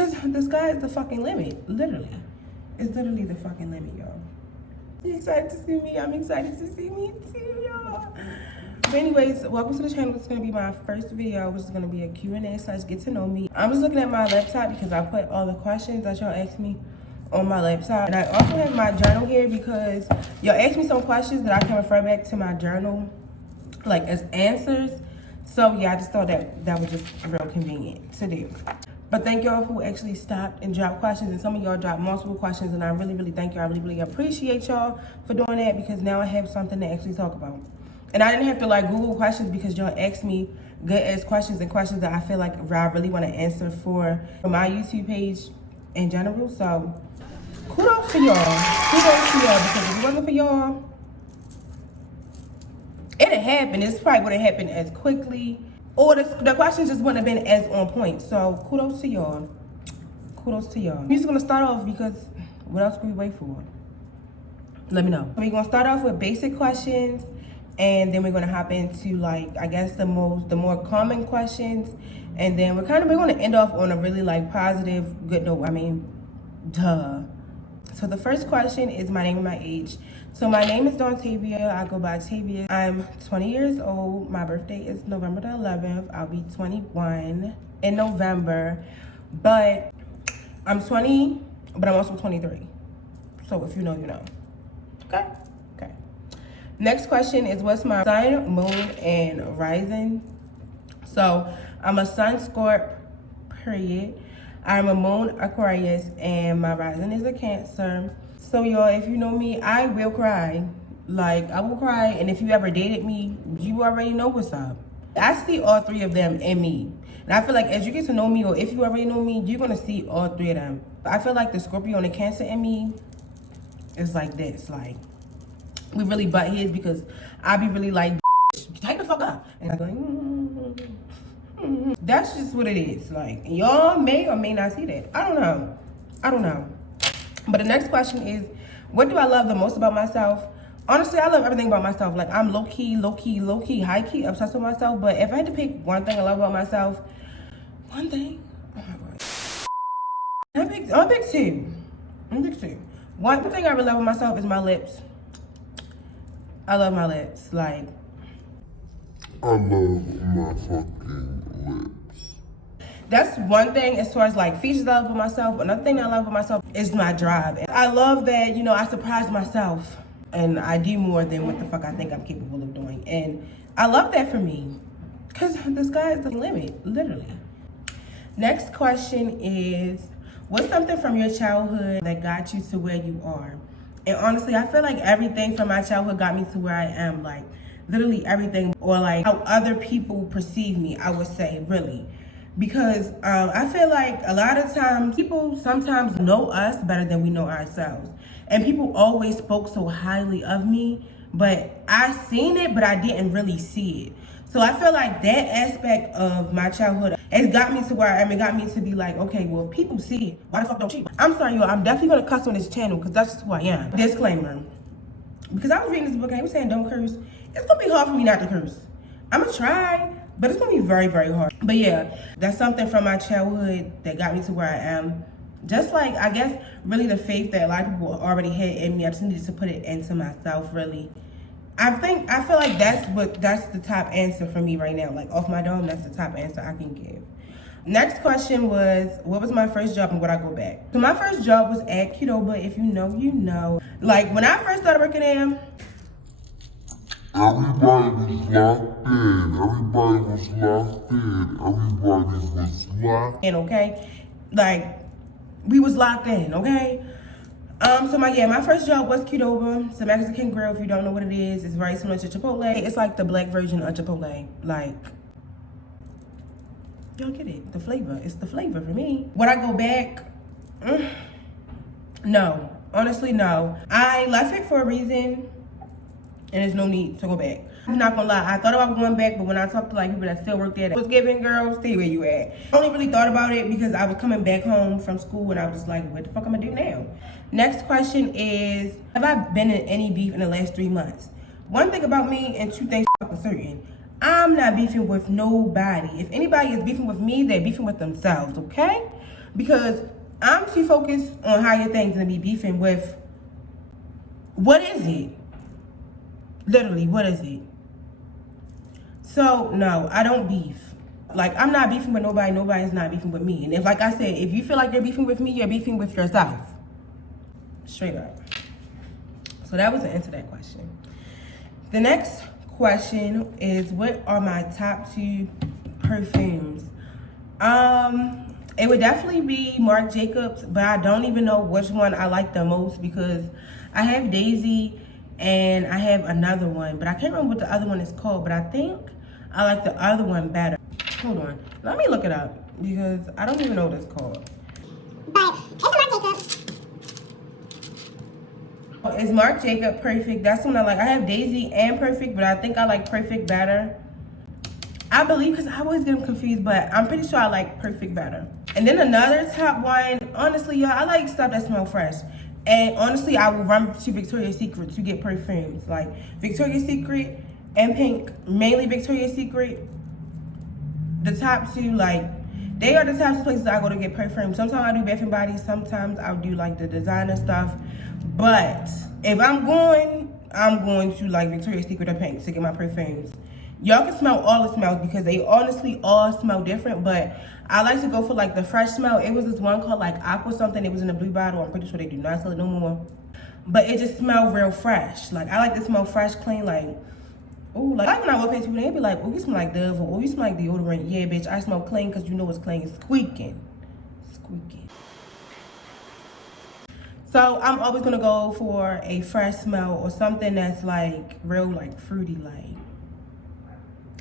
Because the sky is the fucking limit, literally. It's literally the fucking limit, y'all. You excited to see me? I'm excited to see me too, y'all. But anyways, welcome to the channel. It's gonna be my first video, which is gonna be a Q&A / get to know me. I'm just looking at my laptop because I put all the questions that y'all asked me on my laptop. And I also have my journal here because y'all asked me some questions that I can refer back to my journal, like as answers. So yeah, I just thought that was just real convenient to do. But thank y'all who actually stopped and dropped questions, and some of y'all dropped multiple questions, and I really, really thank y'all. I really, really appreciate y'all for doing that because now I have something to actually talk about. And I didn't have to like Google questions because y'all asked me good ass questions and questions that I feel like I really want to answer for my YouTube page in general. So kudos to y'all. Kudos to y'all because if it wasn't for y'all, it'd happen. It's probably wouldn't happen as quickly, or the questions just wouldn't have been as on point. So kudos to y'all. Kudos to y'all. We're just gonna start off because what else can we wait for? Let me know. We're gonna start off with basic questions, and then we're gonna hop into like I guess the more common questions, and then we're gonna end off on a really like positive, good note. I mean, duh. So the first question is my name and my age. So my name is Dontavia. I go by Tavia. I'm 20 years old. My birthday is November the 11th. I'll be 21 in November. But I'm 20, but I'm also 23. So if you know, you know. Okay? Okay. Next question is what's my sun, moon, and rising? So I'm a sun Scorp, period. I'm a moon Aquarius, and my rising is a Cancer. So y'all, if you know me, I will cry. Like, I will cry, and if you ever dated me, you already know what's up. I see all three of them in me. And I feel like as you get to know me, or if you already know me, you're gonna see all three of them. I feel like the Scorpio and the Cancer in me is like this. Like, we really butt heads because I be really like, tighten the fuck up. And I'm like, That's just what it is. Like, y'all may or may not see that. I don't know. I don't know. But the next question is, what do I love the most about myself? Honestly, I love everything about myself. Like, I'm low-key, high-key obsessed with myself. But if I had to pick one thing I love about myself, one thing, oh my God. I'm big two. One thing I really love about myself is my lips. I love my lips. Like, I love my fucking lips. That's one thing as far as like features I love about myself. Another thing I love about myself is my drive. And I love that, you know, I surprise myself and I do more than what the fuck I think I'm capable of doing. And I love that for me because the sky is the limit, literally. Next question is, what's something from your childhood that got you to where you are? And honestly, I feel like everything from my childhood got me to where I am. Like, literally everything, or like how other people perceive me, I would say, really. Because I feel like a lot of times people sometimes know us better than we know ourselves. And people always spoke so highly of me, but I seen it, but I didn't really see it. So I feel like that aspect of my childhood has got me to where I am. It got me to be like, okay, well, if people see it, why the fuck don't you? I'm sorry, y'all, I'm definitely gonna cuss on this channel because that's just who I am. Disclaimer. Because I was reading this book and they were saying don't curse. It's gonna be hard for me not to curse. I'm gonna try, but it's gonna be very, very hard. But yeah, that's something from my childhood that got me to where I am. Just like, I guess, really the faith that a lot of people already had in me. I just needed to put it into myself, really. I feel like that's the top answer for me right now. Like, off my dome, that's the top answer I can give. Next question was, what was my first job and would I go back? So my first job was at Qdoba. If you know, you know. Like, when I first started working there, everybody was locked in. Okay? Like, we was locked in, okay? So my first job was Qdoba. It's a Mexican grill. If you don't know what it is, it's very similar to Chipotle. It's like the black version of Chipotle. Like, y'all get it? The flavor. It's the flavor for me. Would I go back? No. Honestly, no. I left it for a reason, and there's no need to go back. I'm not gonna lie, I thought about going back, but when I talked to like people that still work there, I was giving, girl, stay where you at. I only really thought about it because I was coming back home from school and I was just like, what the fuck am I doing now? Next question is, have I been in any beef in the last 3 months? One thing about me and two things for certain, I'm not beefing with nobody. If anybody is beefing with me, they're beefing with themselves, okay? because I'm too focused on higher things than to be beefing with, what is it? Literally, what is it? So, no, I don't beef. Like, I'm not beefing with nobody. Nobody's not beefing with me. And if, like I said, if you feel like you're beefing with me, you're beefing with yourself. Straight up. So that was the answer to that question. The next question is, what are my top 2 perfumes? It would definitely be Marc Jacobs, but I don't even know which one I like the most because I have Daisy and I have another one, but I can't remember what the other one is called, but I think I like the other one better. Hold on, let me look it up because I don't even know what it's called. But it's Marc Jacobs. It's Marc Jacob Perfect. That's the one I like. I have Daisy and Perfect, but I think I like Perfect better. I believe, because I always get them confused, but I'm pretty sure I like Perfect better. And then another top one, honestly, y'all, I like stuff that smell fresh. And honestly, I will run to Victoria's Secret to get perfumes. Like Victoria's Secret and Pink, mainly Victoria's Secret. The top 2, like, they are the types of places I go to get perfumes. Sometimes I do Bath and Body, sometimes I'll do like the designer stuff. But if I'm going to like Victoria's Secret or Pink to get my perfumes. Y'all can smell all the smells because they honestly all smell different, but I like to go for like the fresh smell. It was this one called like Aqua something. It was in a blue bottle. I'm pretty sure they do not sell it no more. But it just smelled real fresh. Like I like to smell fresh, clean, like, ooh, like when I walk into people, they be like, oh, you smell like Dove, or oh, you smell like deodorant. Yeah, bitch, I smell clean because you know it's clean. It's squeaking. Squeaking. So I'm always gonna go for a fresh smell or something that's like real, like fruity, like.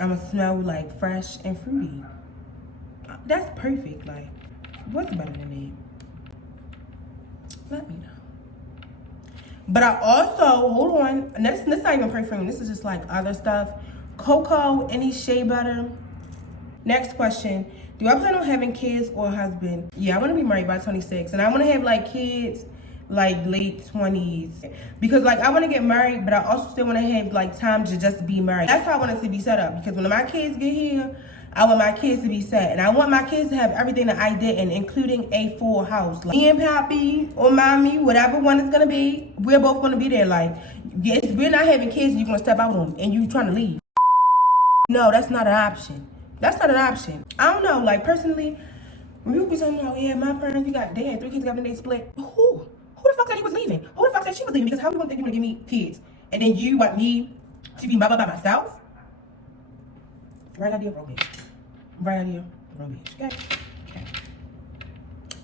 I'ma smell like fresh and fruity. That's perfect. Like, what's better than that? Let me know. But I also, hold on, this is not even perfume. This is just like other stuff. Cocoa, any shea butter. Next question. Do I plan on having kids or a husband? Yeah, I want to be married by 26. And I want to have like kids like late 20s, because like I want to get married, but I also still want to have like time to just be married. That's how I want it to be set up, because when my kids get here, I want my kids to be set, and I want my kids to have everything that I didn't, including a full house. Like me and Pappy or Mommy, whatever one is gonna be, we're both gonna be there. Like, yes, we're not having kids and you're gonna step out on them and you trying to leave. No, that's not an option. That's not an option. I don't know, like personally, when people be saying, oh yeah, my parents, they had 3 kids together and they split. Who the fuck said he was leaving? Who the fuck said she was leaving? Because how do you want to think you're going to give me kids? And then you want me to be mother by myself? Right idea, wrong bitch. Right idea, wrong bitch. Okay.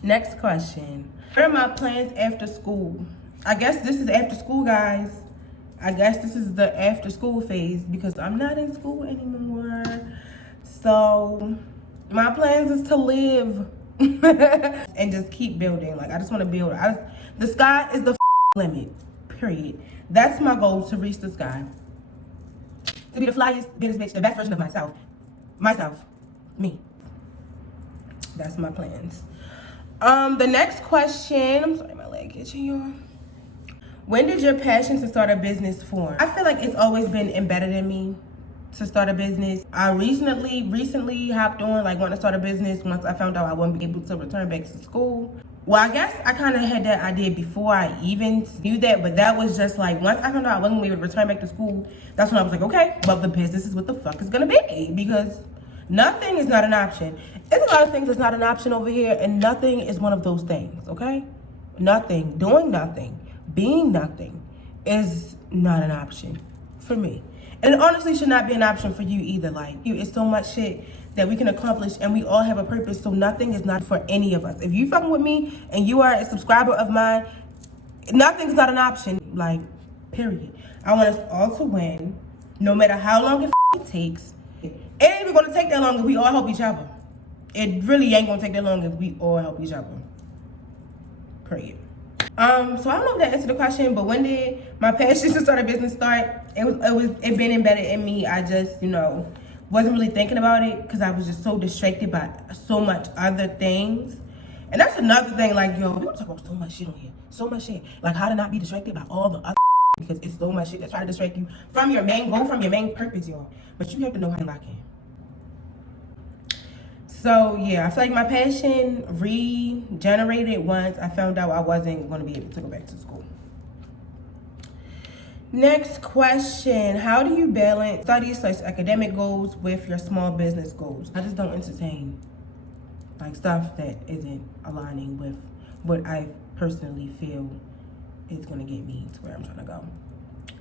Next question. What are my plans after school? I guess this is after school, guys. I guess this is the after school phase because I'm not in school anymore. So my plans is to live and just keep building. Like I just want to build. The sky is the limit, period. That's my goal, to reach the sky. To be the flyest, biggest bitch, the best version of myself. Me. That's my plans. The next question, I'm sorry, my leg itching, y'all. When did your passion to start a business form? I feel like it's always been embedded in me to start a business. I recently hopped on, like, wanting to start a business once I found out I wouldn't be able to return back to school. Well, I guess I kind of had that idea before I even knew that, but that was just like, once I found out I wasn't going to return back to school, that's when I was like, okay, but the business is what the fuck is going to be, because nothing is not an option. There's a lot of things that's not an option over here, and nothing is one of those things, okay? Nothing, doing nothing, being nothing is not an option for me. And it honestly should not be an option for you either. Like, it's so much shit that we can accomplish, and we all have a purpose, so nothing is not for any of us. If you fucking with me and you are a subscriber of mine, nothing's not an option, like, period. I want us all to win, no matter how long it takes. It ain't even gonna take that long if we all help each other. It really ain't gonna take that long if we all help each other, period. So I don't know if that answered the question, but when did my passion to start a business start? It been embedded in me. I just, wasn't really thinking about it because I was just so distracted by so much other things. And that's another thing, like, yo, we talk about so much shit on here. So much shit. Like, how to not be distracted by all the other because it's so much shit that try to distract you from your main goal, from your main purpose, y'all. But you have to know how to lock in. So yeah, I feel like my passion regenerated once I found out I wasn't going to be able to go back to school. Next question, how do you balance studies/academic goals with your small business goals? I just don't entertain like stuff that isn't aligning with what I personally feel is going to get me to where I'm trying to go.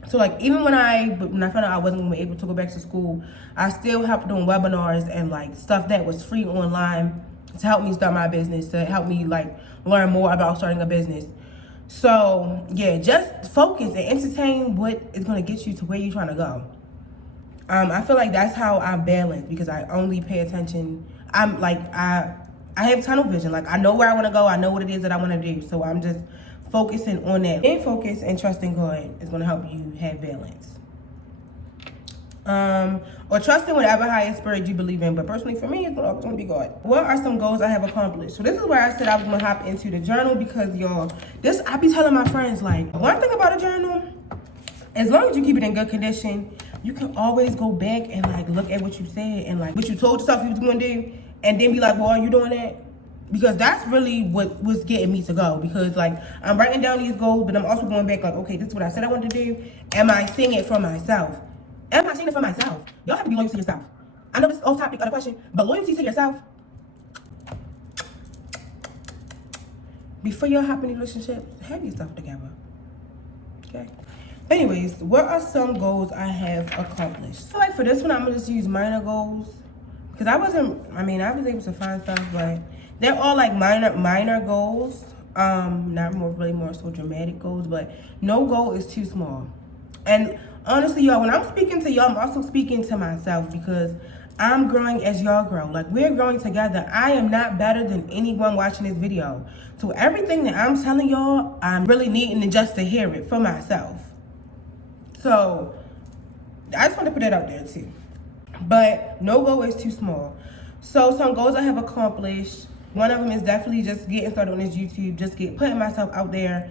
So like even when I found out I wasn't going to be able to go back to school, I still helped doing webinars and like stuff that was free online to help me start my business, to help me like learn more about starting a business. So yeah, just focus and entertain what is going to get you to where you're trying to go. I feel like that's how I balance, because I only pay attention. I'm like, I have tunnel vision. Like I know where I want to go. I know what it is that I want to do. So I'm just focusing on that. Being focused and trusting God is going to help you have balance. Or trusting whatever higher spirit you believe in. But personally for me, it's always going to be God. What are some goals I have accomplished? So this is where I said I was going to hop into the journal, because y'all, I be telling my friends, like, one thing about a journal, as long as you keep it in good condition, you can always go back and like look at what you said and like what you told yourself you was going to do, and then be like, well, are you doing that? Because that's really what was getting me to go. Because like I'm writing down these goals, but I'm also going back like, okay, this is what I said I wanted to do. Am I seeing it for myself? Am I seeing it for myself? Y'all have to be loyal to yourself. I know this is off topic of the question, but loyalty to yourself. Before y'all hop in a relationship, have yourself together. Okay. Anyways, what are some goals I have accomplished? So like for this one, I'm gonna just use minor goals, because I was able to find stuff, but they're all like minor goals. Not more so dramatic goals, but no goal is too small. And honestly, y'all, when I'm speaking to y'all, I'm also speaking to myself, because I'm growing as y'all grow. Like we're growing together. I am not better than anyone watching this video. So everything that I'm telling y'all, I'm really needing just to hear it for myself. So I just want to put that out there too. But no goal is too small. So some goals I have accomplished. One of them is definitely just getting started on this YouTube, putting myself out there,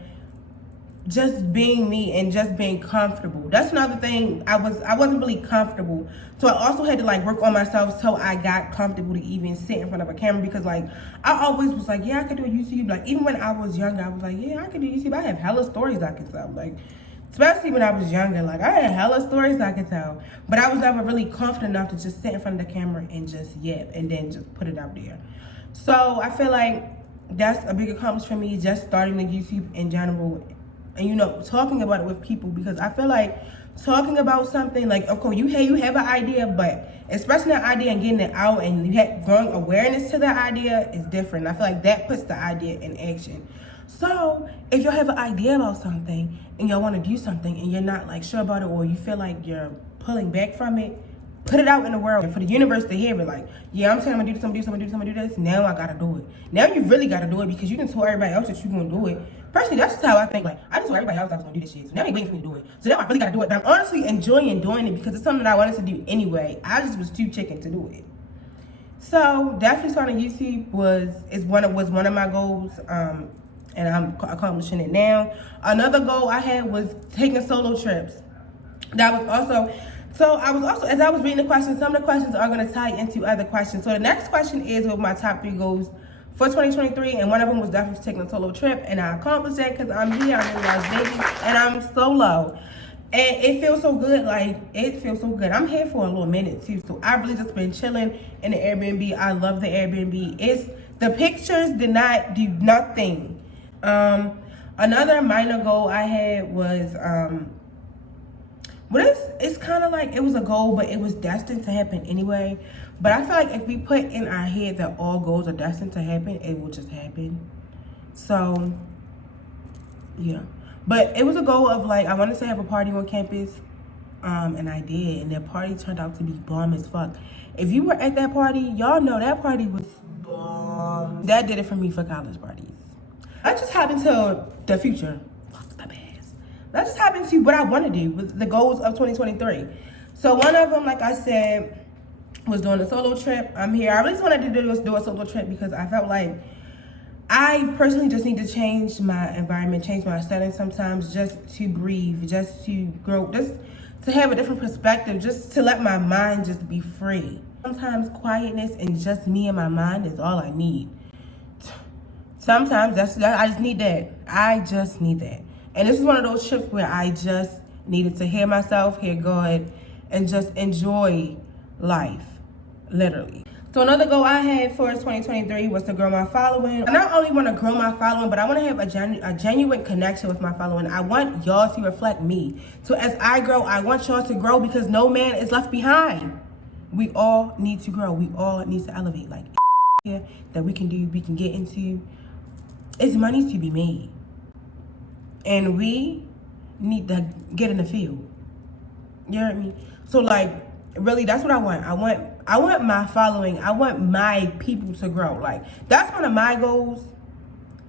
just being me and just being comfortable. That's another thing. I wasn't really comfortable. So I also had to like work on myself so I got comfortable to even sit in front of a camera, because like I always was like, yeah, I could do a YouTube. Like even when I was younger, I was like, yeah, I could do YouTube. I have hella stories I could tell. Like especially when I was younger, like I had hella stories I could tell. But I was never really confident enough to just sit in front of the camera and just yap and then just put it out there. So I feel like that's a big accomplishment for me, just starting the YouTube in general. And you know, talking about it with people, because I feel like talking about something, like of course you have an idea, but expressing that idea and getting it out and you have growing awareness to that idea is different. I feel like that puts the idea in action. So if y'all have an idea about something and y'all want to do something and you're not like sure about it, or you feel like you're pulling back from it, put it out in the world for the universe to hear it. Like, yeah, I'm saying I'm gonna do this, I'm gonna do this. Now I gotta do it. Now you really gotta do it, because you can tell everybody else that you're gonna do it. Personally, that's just how I think. Like, I just told everybody else I was gonna do this shit. So now they waiting for me to do it. So now I really gotta do it. But I'm honestly enjoying doing it, because it's something that I wanted to do anyway. I just was too chicken to do it. So definitely starting YouTube was one of my goals. And I'm accomplishing it now. Another goal I had was taking solo trips. That was also. So I was also, as I was reading the questions, some of the questions are going to tie into other questions. So the next question is what my top 3 goals for 2023, and one of them was definitely taking a solo trip, and I accomplished that because I'm here, I'm in Las Vegas, and I'm solo. And it feels so good, I'm here for a little minute too, so I've really just been chilling in the Airbnb. I love the Airbnb. The pictures did not do nothing. Another minor goal I had was, it's kind of like it was a goal, but it was destined to happen anyway. But I feel like if we put in our head that all goals are destined to happen, it will just happen. So, yeah. But it was a goal of like, I wanted to have a party on campus, and I did. And that party turned out to be bomb as fuck. If you were at that party, y'all know that party was bomb. That did it for me for college parties. I just happened to the future. That just happened to what I want to do with the goals of 2023. So one of them, like I said, was doing a solo trip. I'm here. I really just wanted to do a solo trip because I felt like I personally just need to change my environment, change my setting sometimes, just to breathe, just to grow, just to have a different perspective, just to let my mind just be free. Sometimes quietness and just me and my mind is all I need. Sometimes I just need that. I just need that. And this is one of those trips where I just needed to hear myself, hear God, and just enjoy life, literally. So another goal I had for 2023 was to grow my following. I not only want to grow my following, but I want to have a genuine connection with my following. I want y'all to reflect me. So as I grow, I want y'all to grow because no man is left behind. We all need to grow. We all need to elevate. Like here that we can do, we can get into. It's money to be made. And we need to get in the field. You hear me? So like, really, that's what I want. I want my following. I want my people to grow. Like, that's one of my goals,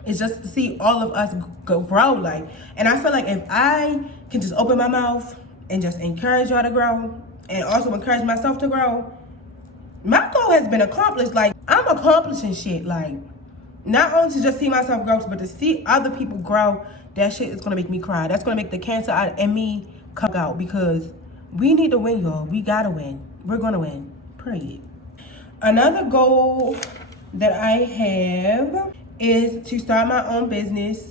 is just to see all of us grow. Like, and I feel like if I can just open my mouth and just encourage y'all to grow, and also encourage myself to grow, my goal has been accomplished. Like, I'm accomplishing shit. Like, not only to just see myself grow, but to see other people grow. That shit is gonna make me cry. That's gonna make the cancer out in me come out, because we need to win, y'all. We gotta win. We're gonna win. Period. Another goal that I have is to start my own business.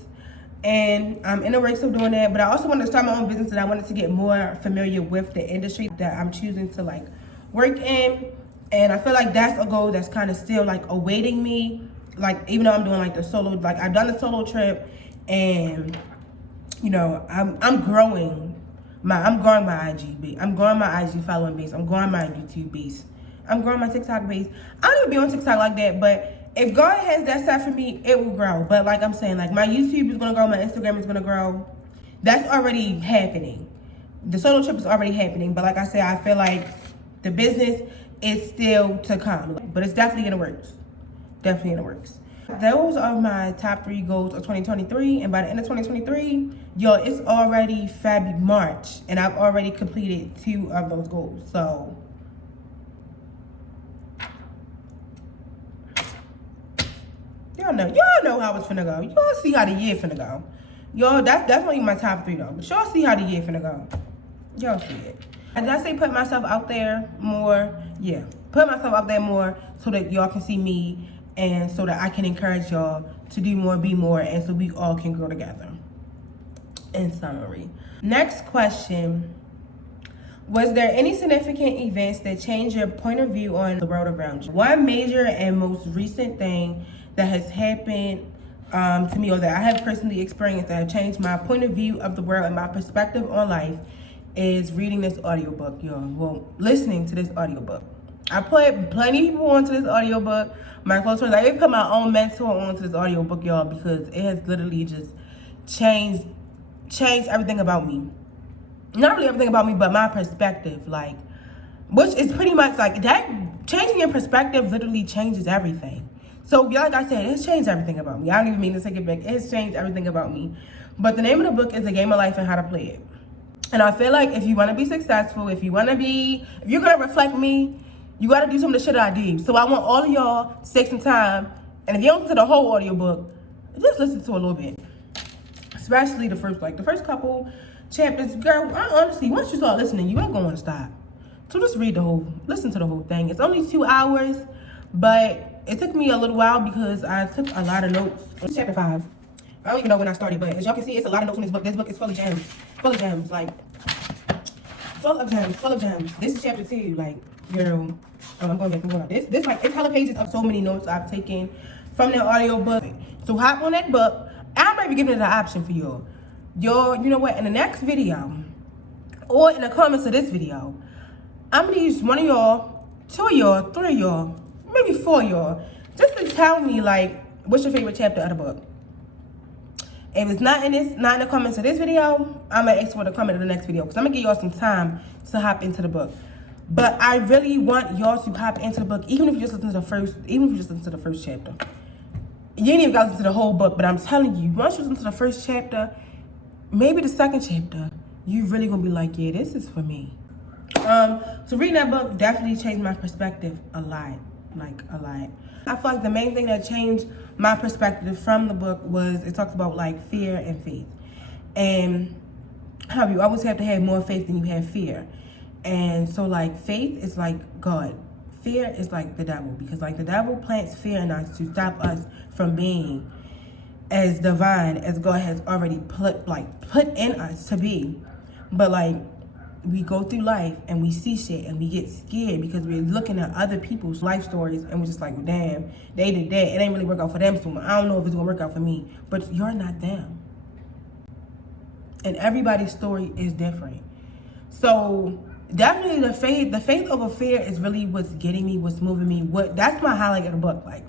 And I'm in the race of doing that, but I also wanted to start my own business, and I wanted to get more familiar with the industry that I'm choosing to like work in. And I feel like that's a goal that's kind of still like awaiting me. Like, even though I'm doing like the solo, like I've done the solo trip, and you know, I'm growing my IG, I'm growing my IG following base, I'm growing my YouTube base, I'm growing my TikTok base. I don't even be on TikTok like that, but if God has that set for me, it will grow. But like I'm saying, like my YouTube is gonna grow, my Instagram is gonna grow. That's already happening. The solo trip is already happening. But like I said, I feel like the business is still to come. But it's definitely in the works. Definitely in the works. Those are my top 3 goals of 2023. And by the end of 2023, yo, it's already March. And I've already completed 2 of those goals. So y'all know how it's finna go. Y'all see how the year finna go. Y'all, that's only my top 3 though. But y'all see how the year finna go. Y'all see it. And did I say put myself out there more? Yeah. Put myself out there more so that y'all can see me, and so that I can encourage y'all to do more, be more, and so we all can grow together. In summary. Next question. Was there any significant events that changed your point of view on the world around you? One major and most recent thing that has happened to me, or that I have personally experienced, that have changed my point of view of the world and my perspective on life, is reading this audiobook, y'all. Well, listening to this audiobook. I put plenty of people onto this audiobook. My close friends, I even put my own mentor onto this audiobook, y'all, because it has literally just changed everything about me. Not really everything about me, but my perspective, like, which is pretty much like that. Changing your perspective literally changes everything. So, yeah, like I said, it's changed everything about me. I don't even mean to take it back. It's changed everything about me. But the name of the book is A Game of Life and How to Play It. And I feel like if you want to be successful, if you're going to reflect me, you got to do some of the shit that I do. So I want all of y'all to take some time. And if you don't listen to the whole audiobook, just listen to a little bit. Especially the first couple chapters. Girl, honestly, once you start listening, you ain't going to stop. So just listen to the whole thing. It's only 2 hours, but it took me a little while because I took a lot of notes. Chapter 5. I don't even know when I started, but as y'all can see, it's a lot of notes in this book. This book is full of gems. Full of gems. This is chapter 2. Like, girl, I'm going back and going. This like, it's hella pages of so many notes I've taken from the audiobook. So hop on that book. I might be giving it an option for y'all. Y'all, you know what? In the next video, or in the comments of this video, I'm gonna use one of y'all, 2 of y'all, 3 of y'all, maybe 4 of y'all, just to tell me, like, what's your favorite chapter of the book. If it's not in the comments of this video, I'm gonna ask for the comment of the next video, because I'm gonna give y'all some time to hop into the book. But I really want y'all to hop into the book, even if you just listen to the first chapter. You ain't even got to listen to the whole book, but I'm telling you, once you listen to the first chapter, maybe the second chapter, you really gonna be like, yeah, this is for me. So reading that book definitely changed my perspective a lot, like a lot. I feel like the main thing that changed my perspective from the book was it talks about like fear and faith, and how you always have to have more faith than you have fear. And so like faith is like God. fear is like the devil, because like the devil plants fear in us to stop us from being as divine as God has already put in us to be. But like, we go through life and we see shit and we get scared because we're looking at other people's life stories and we're just like, damn, they did that. It ain't really work out for them, so I don't know if it's gonna work out for me. But you're not them. And everybody's story is different. So definitely the faith over fear is really what's getting me, what's moving me. That's my highlight of the book. Like,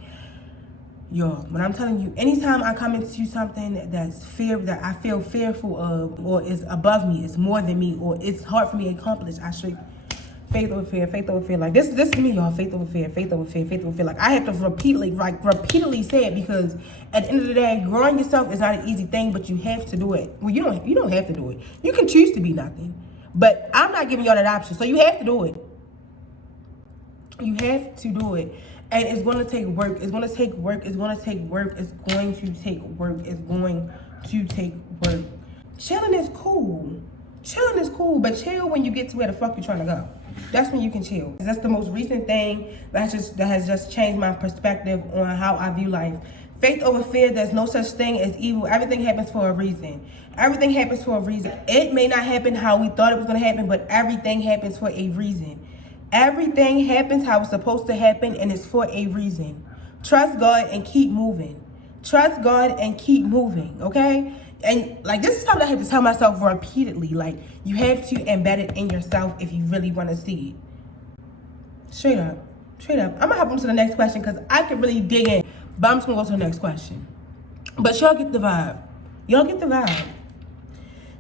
yo, when I'm telling you, anytime I come into something that I feel fearful of, or is above me, it's more than me, or it's hard for me to accomplish, I should faith over fear, faith over fear. Like this is me, y'all. Faith over fear, faith over fear, faith over fear. Like I have to repeatedly say it, because at the end of the day, growing yourself is not an easy thing, but you have to do it. Well, you don't have to do it. You can choose to be nothing, but I'm not giving y'all that option. So you have to do it. You have to do it. And it's going to take work. It's going to take work. It's going to take work. It's going to take work. It's going to take work. Chilling is cool. Chilling is cool, but chill when you get to where the fuck you're trying to go. That's when you can chill. That's the most recent thing that has just changed my perspective on how I view life. Faith over fear, there's no such thing as evil. Everything happens for a reason. Everything happens for a reason. It may not happen how we thought it was going to happen, but everything happens for a reason. Everything happens how it's supposed to happen, and it's for a reason. Trust God and keep moving. Trust God and keep moving, okay? And like, this is something I have to tell myself repeatedly. Like, you have to embed it in yourself if you really want to see it. Straight up. I'm gonna hop on to the next question because I could really dig in, but I'm just gonna go to the next question. But y'all get the vibe.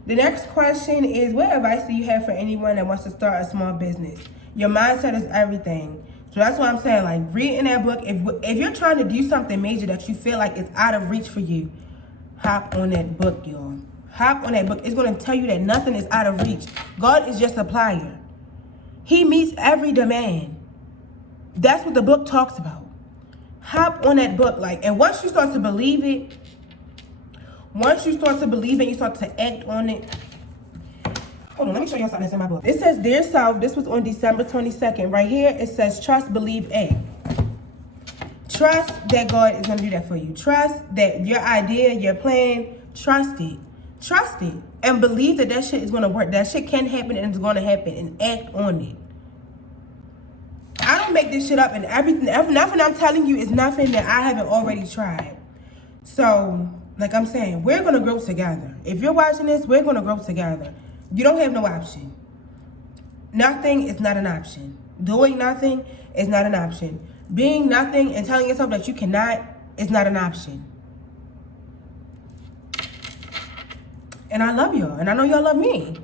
The next question is, what advice do you have for anyone that wants to start a small business? Your mindset is everything. So that's what I'm saying. Like, read in that book. If you're trying to do something major that you feel like it's out of reach for you, hop on that book, y'all. Hop on that book. It's going to tell you that nothing is out of reach. God is your supplier. He meets every demand. That's what the book talks about. Hop on that book. Like, and once you start to believe it, you start to act on it. Hold on, let me show y'all something that's in my book. It says, Dear Self, this was on December 22nd. Right here, it says, trust, believe, act. Trust that God is going to do that for you. Trust that your idea, your plan, trust it. Trust it. And believe that that shit is going to work. That shit can happen and it's going to happen, and act on it. I don't make this shit up, and nothing I'm telling you is nothing that I haven't already tried. So, like I'm saying, we're going to grow together. If you're watching this, we're going to grow together. You don't have no option. Nothing is not an option. Doing nothing is not an option. Being nothing and telling yourself that you cannot is not an option. And I love y'all. And I know y'all love me.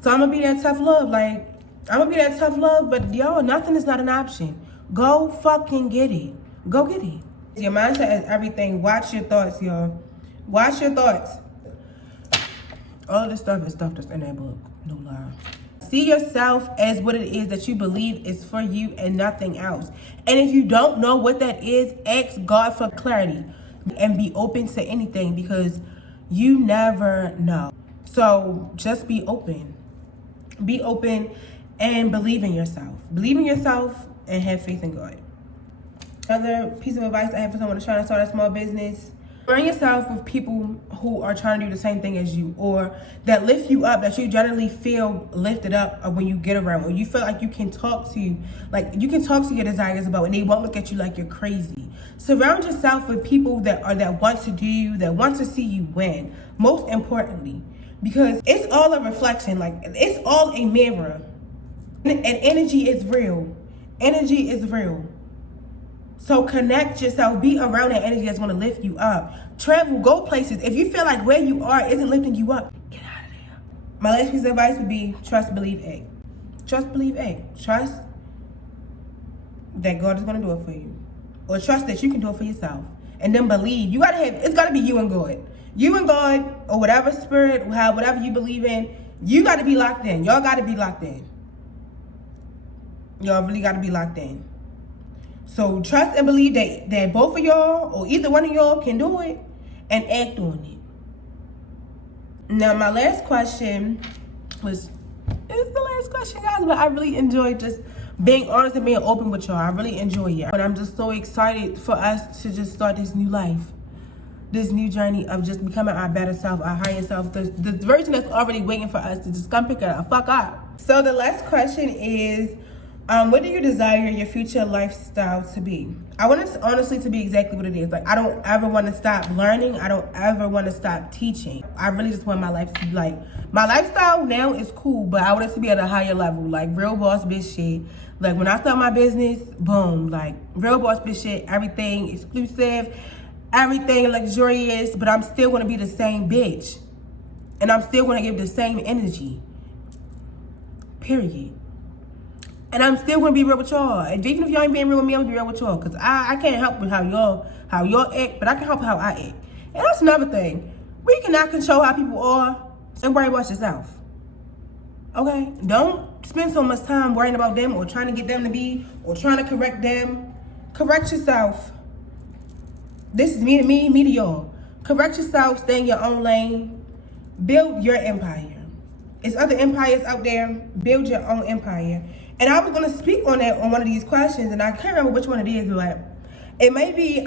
So I'm going to be that tough love. Like, I'm going to be that tough love. But y'all, nothing is not an option. Go fucking get it. Go get it. Your mindset is everything. Watch your thoughts, y'all. Watch your thoughts. All of this stuff is stuff that's in that book. No lie. See yourself as what it is that you believe is for you and nothing else. And if you don't know what that is, ask God for clarity and be open to anything, because you never know. So just be open. Be open and believe in yourself. Believe in yourself and have faith in God. Another piece of advice I have for someone who's trying to start a small business: surround yourself with people who are trying to do the same thing as you, or that lift you up, that you generally feel lifted up when you get around, or you feel like you can talk to your desires about, and they won't look at you like you're crazy. Surround yourself with people that want to do you, that want to see you win. Most importantly, because it's all a reflection, like it's all a mirror, and energy is real. Energy is real. So connect yourself. Be around that energy that's going to lift you up. Travel. Go places. If you feel like where you are isn't lifting you up, get out of there. My last piece of advice would be trust, believe, act. Trust, believe, act. Trust that God is going to do it for you. Or trust that you can do it for yourself. And then believe. It's got to be you and God. You and God, or whatever spirit, whatever you believe in, you got to be locked in. Y'all got to be locked in. Y'all really got to be locked in. So trust and believe that both of y'all, or either one of y'all, can do it and act on it. Now, my last question it's the last question, guys, but I really enjoyed just being honest and being open with y'all. I really enjoy it. And I'm just so excited for us to just start this new life. This new journey of just becoming our better self, our higher self, the version that's already waiting for us to just come pick it fuck up. So the last question is, what do you desire your future lifestyle to be? I want it honestly to be exactly what it is. Like, I don't ever want to stop learning. I don't ever want to stop teaching. I really just want my life to be like, my lifestyle now is cool, but I want it to be at a higher level, like real boss bitch shit. Like, when I start my business, boom, like real boss bitch shit, everything exclusive, everything luxurious, but I'm still going to be the same bitch. And I'm still going to give the same energy. Period. And I'm still gonna be real with y'all. And even if y'all ain't being real with me, I'm gonna be real with y'all. Cause I can't help with how y'all act, but I can help how I act. And that's another thing. We cannot control how people are, so worry about yourself. Okay? Don't spend so much time worrying about them or trying to get them to be, or trying to correct them. Correct yourself. This is me to y'all. Correct yourself, stay in your own lane. Build your empire. There's other empires out there. Build your own empire. And I was going to speak on that on one of these questions, and I can't remember which one it is, but it may be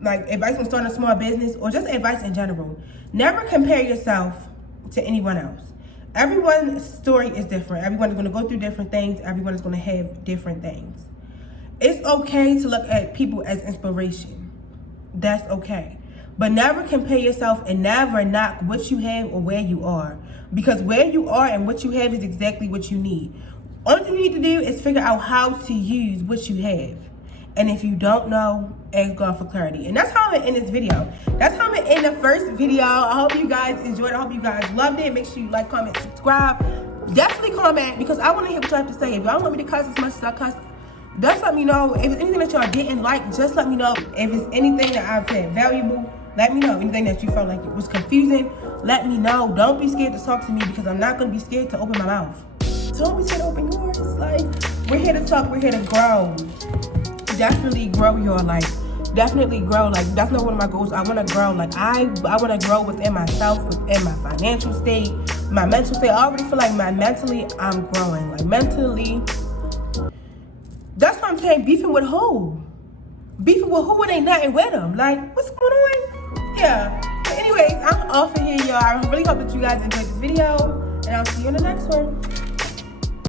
like advice on starting a small business or just advice in general. Never compare yourself to anyone else. Everyone's story is different. Everyone's going to go through different things. Everyone is going to have different things. It's okay to look at people as inspiration. That's okay. But never compare yourself and never knock what you have or where you are. Because where you are and what you have is exactly what you need. Only thing you need to do is figure out how to use what you have. And if you don't know, ask God for clarity. And that's how I'm gonna end this video. That's how I'm gonna end the first video. I hope you guys enjoyed it. I hope you guys loved it. Make sure you like, comment, subscribe. Definitely comment, because I wanna hear what y'all have to say. If y'all want me to cuss as much as I cuss, just let me know. If it's anything that y'all didn't like, just let me know. If it's anything that I've said valuable, let me know. Anything that you felt like it was confusing, let me know. Don't be scared to talk to me, because I'm not gonna be scared to open my mouth. So don't be scared to open yours. Like, we're here to talk, we're here to grow. Definitely grow your life. Definitely grow. Like, that's not one of my goals. I want to grow. Like, I want to grow within myself, within my financial state, my mental state. I already feel like mentally, I'm growing. Like, mentally, that's what I'm saying. Beefing with who? Beefing with who? It ain't nothing with them. Like, what's going on? Yeah. But anyways, I'm off of here, y'all. I really hope that you guys enjoyed this video, and I'll see you in the next one.